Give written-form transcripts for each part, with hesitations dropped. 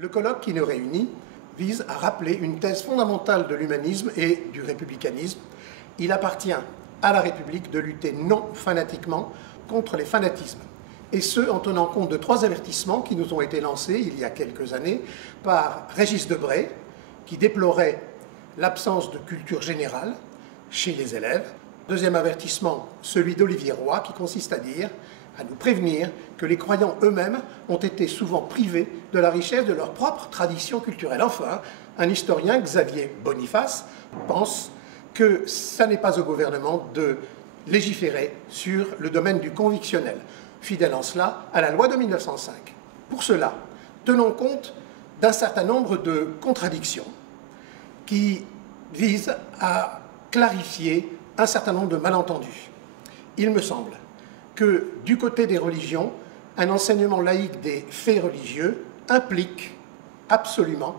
Le colloque qui nous réunit vise à rappeler une thèse fondamentale de l'humanisme et du républicanisme. Il appartient à la République de lutter non fanatiquement contre les fanatismes. Et ce, en tenant compte de 3 avertissements qui nous ont été lancés il y a quelques années par Régis Debray, qui déplorait l'absence de culture générale chez les élèves. Deuxième avertissement, celui d'Olivier Roy, qui consiste à nous prévenir que les croyants eux-mêmes ont été souvent privés de la richesse de leur propre tradition culturelle. Enfin, un historien, Xavier Boniface, pense que ça n'est pas au gouvernement de légiférer sur le domaine du convictionnel, fidèle en cela à la loi de 1905. Pour cela, tenons compte d'un certain nombre de contradictions qui visent à clarifier un certain nombre de malentendus. Il me semble que du côté des religions, un enseignement laïque des faits religieux implique absolument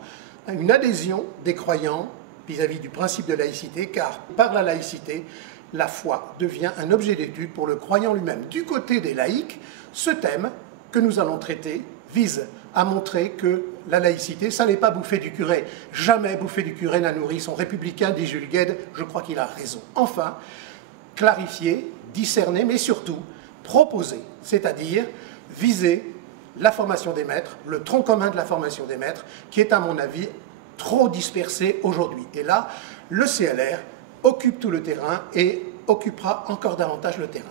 une adhésion des croyants vis-à-vis du principe de laïcité, car par la laïcité, la foi devient un objet d'étude pour le croyant lui-même. Du côté des laïcs, ce thème que nous allons traiter vise à montrer que la laïcité, ça n'est pas bouffer du curé. Jamais bouffer du curé n'a nourri son républicain, dit Jules Guesde, je crois qu'il a raison. Enfin, clarifier, discerner, mais surtout proposer, c'est-à-dire viser la formation des maîtres, le tronc commun de la formation des maîtres, qui est à mon avis trop dispersé aujourd'hui. Et là, le CLR occupe tout le terrain et occupera encore davantage le terrain.